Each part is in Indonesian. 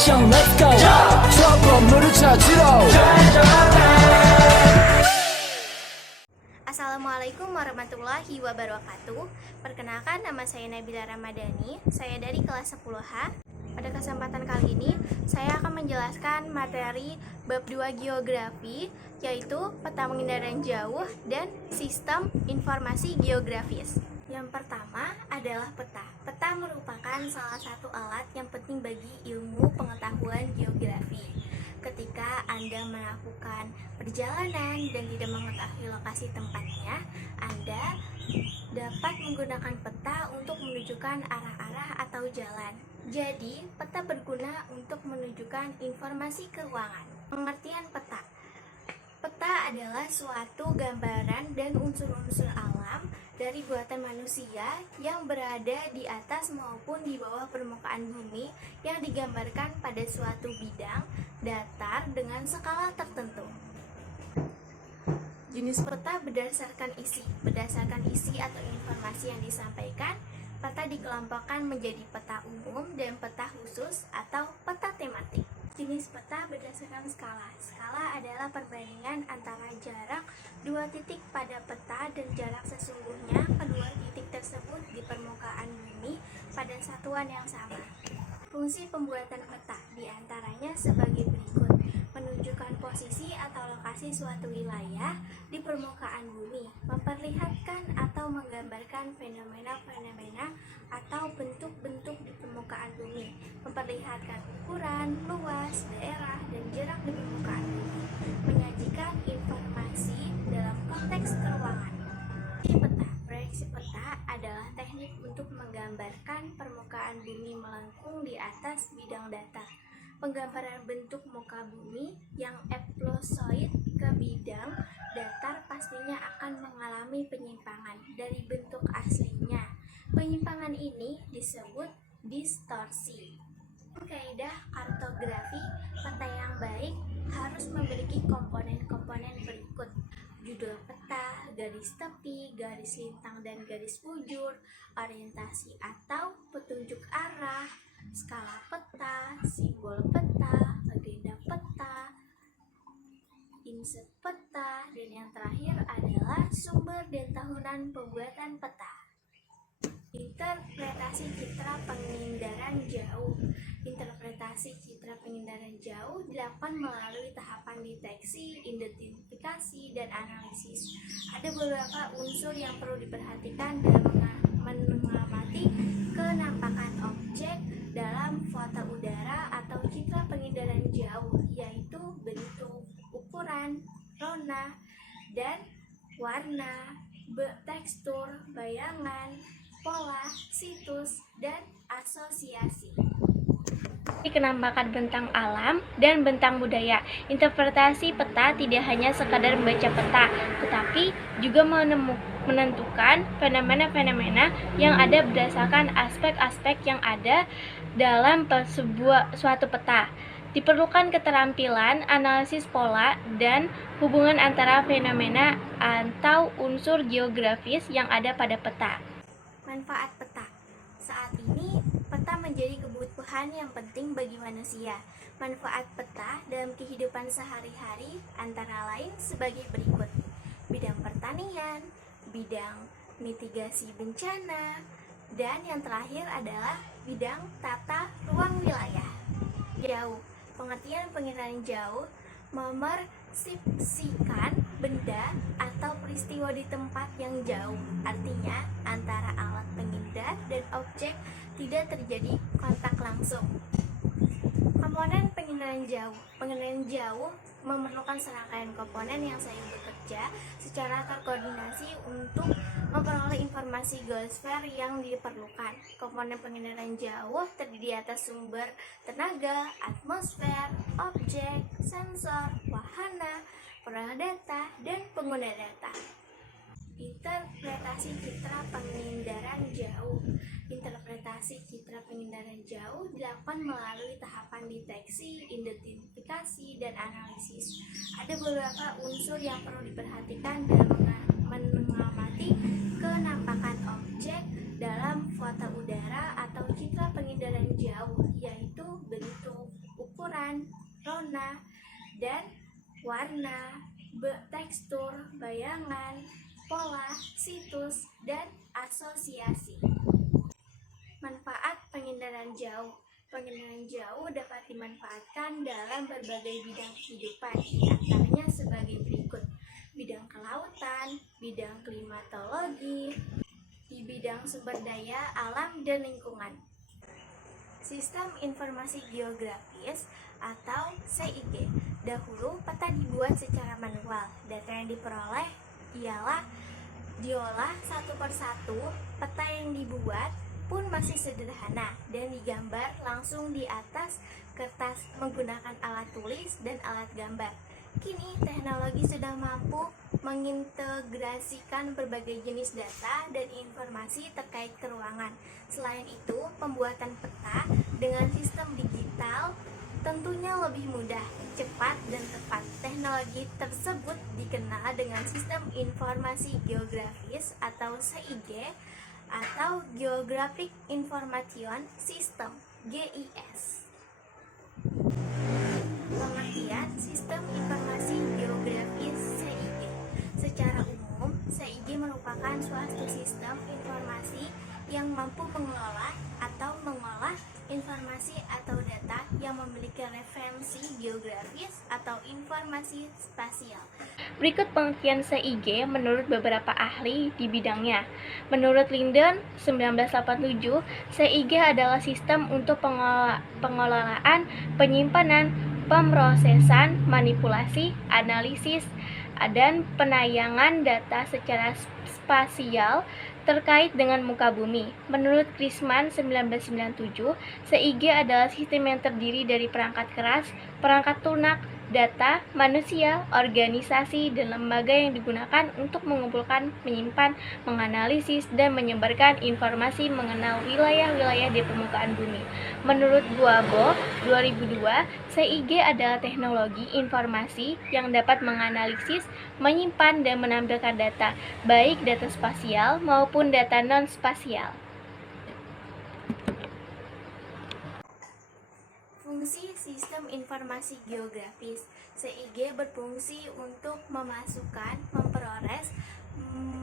액션 let's go 저 건물을 찾으러 Assalamualaikum warahmatullahi wabarakatuh. Perkenalkan, nama saya Nabila Ramadhani. Saya dari kelas 10H. Pada kesempatan kali ini, saya akan menjelaskan materi bab 2 geografi, yaitu peta pengindaran jauh dan sistem informasi geografis. Yang pertama adalah peta. Peta merupakan salah satu alat yang penting bagi ilmu pengetahuan geografi. Ketika Anda melakukan perjalanan dan tidak mengetahui lokasi tempatnya, Anda dapat menggunakan peta untuk menunjukkan arah-arah atau jalan. Jadi, peta berguna untuk menunjukkan informasi keuangan. Pengertian peta. Peta adalah suatu gambaran dan unsur-unsur alam dari buatan manusia yang berada di atas maupun di bawah permukaan bumi yang digambarkan pada suatu bidang datar dengan skala tertentu. Jenis peta berdasarkan isi. Berdasarkan isi atau informasi yang disampaikan, peta dikelompokkan menjadi peta umum dan peta khusus atau peta tematik. Jenis peta berdasarkan skala. Skala adalah perbandingan antara jarak dua titik pada peta dan jarak sesungguhnya kedua titik tersebut di permukaan bumi pada satuan yang sama. Fungsi pembuatan peta diantaranya sebagai berikut: menunjukkan posisi atau lokasi suatu wilayah di permukaan bumi, memperlihatkan atau menggambarkan fenomena-fenomena atau bentuk-bentuk di permukaan bumi, memperlihatkan ukuran, luas, daerah, dan jarak di permukaan bumi, menyajikan informasi dalam konteks keuangan. Proyeksi peta adalah teknik untuk menggambarkan permukaan bumi melengkung di atas bidang datar. Penggambaran bentuk muka bumi yang ellipsoid ke bidang datar pastinya akan mengalami penyimpangan dari bentuk aslinya. Penyimpangan ini disebut distorsi. Kaidah kartografi peta yang baik harus memiliki komponen-komponen berikut: judul peta, garis tepi, garis lintang dan garis bujur, orientasi atau petunjuk arah, skala peta, simbol peta, agenda peta, insert peta, dan yang terakhir adalah sumber dan tahunan pembuatan peta. Interpretasi citra pengindaran jauh. Interpretasi citra pengindaran jauh dilakukan melalui tahapan deteksi, identifikasi, dan analisis. Ada beberapa unsur yang perlu diperhatikan dalam mengamati kenampakan objek dalam foto udara atau citra pengindaran jauh, yaitu bentuk, ukuran, rona, dan warna, tekstur, bayangan, pola, situs, dan asosiasi. Kenampakan bentang alam dan bentang budaya. Interpretasi peta tidak hanya sekadar membaca peta, tetapi juga menentukan fenomena-fenomena yang ada berdasarkan aspek-aspek yang ada dalam suatu peta. Diperlukan keterampilan analisis pola dan hubungan antara fenomena atau unsur geografis yang ada pada peta. Manfaat peta. Saat ini, peta menjadi kebutuhan yang penting bagi manusia. Manfaat peta dalam kehidupan sehari-hari antara lain sebagai berikut: bidang pertanian, bidang mitigasi bencana, dan yang terakhir adalah bidang tata ruang wilayah. Jauh. Pengertian pengindaran jauh memersepsikan benda atau peristiwa di tempat yang jauh. Artinya, antara alat pengindar dan objek tidak terjadi kontak langsung. Komponen pengindaran jauh. Pengindaran jauh memerlukan serangkaian komponen yang saling bekerja secara terkoordinasi untuk memperoleh informasi geosfer yang diperlukan. Komponen pengindaran jauh terdiri atas sumber tenaga, atmosfer, objek, sensor, wahana, peroleh data, dan pengguna data. Interpretasi citra pengindaran jauh. Interpretasi citra pengindaran jauh dilakukan melalui tahapan deteksi, identifikasi, dan analisis. Ada beberapa unsur yang perlu diperhatikan dalam mengamati kenampakan objek dalam foto udara atau citra pengindaran jauh, yaitu bentuk, ukuran, rona, dan warna, tekstur, bayangan, pola, situs, dan asosiasi. Manfaat penginderaan jauh. Penginderaan jauh dapat dimanfaatkan dalam berbagai bidang kehidupan, antaranya sebagai berikut: bidang kelautan, bidang klimatologi, di bidang sumber daya alam dan lingkungan. Sistem Informasi Geografis atau SIG. Dahulu peta dibuat secara manual. Data yang diperoleh diolah satu persatu. Peta yang dibuat pun masih sederhana dan digambar langsung di atas kertas menggunakan alat tulis dan alat gambar. Kini teknologi sudah mampu mengintegrasikan berbagai jenis data dan informasi terkait keruangan. Selain itu, pembuatan peta dengan sistem digital tentunya lebih mudah, cepat, dan tepat. Teknologi tersebut dikenal dengan Sistem Informasi Geografis atau SIG atau Geographic Information System (GIS). Pengertian Sistem Informasi Geografis SIG. Secara umum, SIG merupakan suatu sistem informasi yang mampu mengelola atau mengolah informasi atau data yang memiliki referensi geografis atau informasi spasial. Berikut pengertian SIG menurut beberapa ahli di bidangnya. Menurut Linden 1987, SIG adalah sistem untuk pengelolaan, penyimpanan, pemrosesan, manipulasi, analisis, dan penayangan data secara spasial terkait dengan muka bumi. Menurut Krisman 1997, SIG adalah sistem yang terdiri dari perangkat keras, perangkat lunak, data, manusia, organisasi, dan lembaga yang digunakan untuk mengumpulkan, menyimpan, menganalisis, dan menyebarkan informasi mengenal wilayah-wilayah di permukaan bumi. Menurut Guabo 2002, SIG adalah teknologi informasi yang dapat menganalisis, menyimpan, dan menampilkan data, baik data spasial maupun data non-spasial. Fungsi Sistem Informasi Geografis. SIG berfungsi untuk memasukkan, memperoleh,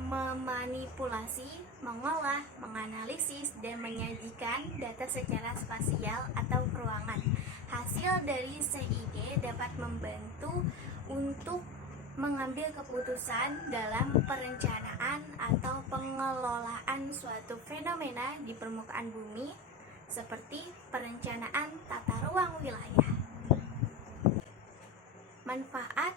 memanipulasi, mengolah, menganalisis, dan menyajikan data secara spasial atau keruangan. Hasil dari SIG dapat membantu untuk mengambil keputusan dalam perencanaan atau pengelolaan suatu fenomena di permukaan bumi, seperti perencanaan tata ruang wilayah. Manfaat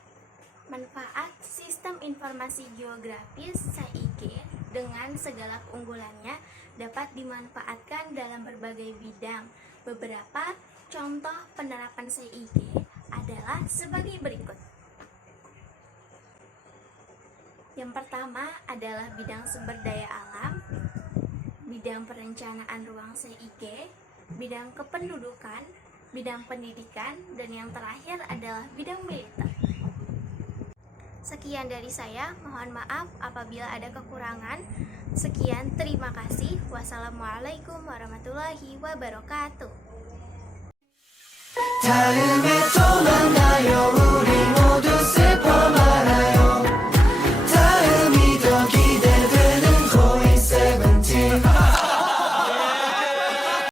Sistem Informasi Geografis SIG dengan segala keunggulannya dapat dimanfaatkan dalam berbagai bidang. Beberapa contoh penerapan SIG adalah sebagai berikut. Yang pertama adalah bidang sumber daya alam, bidang perencanaan ruang SIG, bidang kependudukan, bidang pendidikan, dan yang terakhir adalah bidang militer. Sekian dari saya, mohon maaf apabila ada kekurangan. Sekian, terima kasih. Wassalamualaikum warahmatullahi wabarakatuh.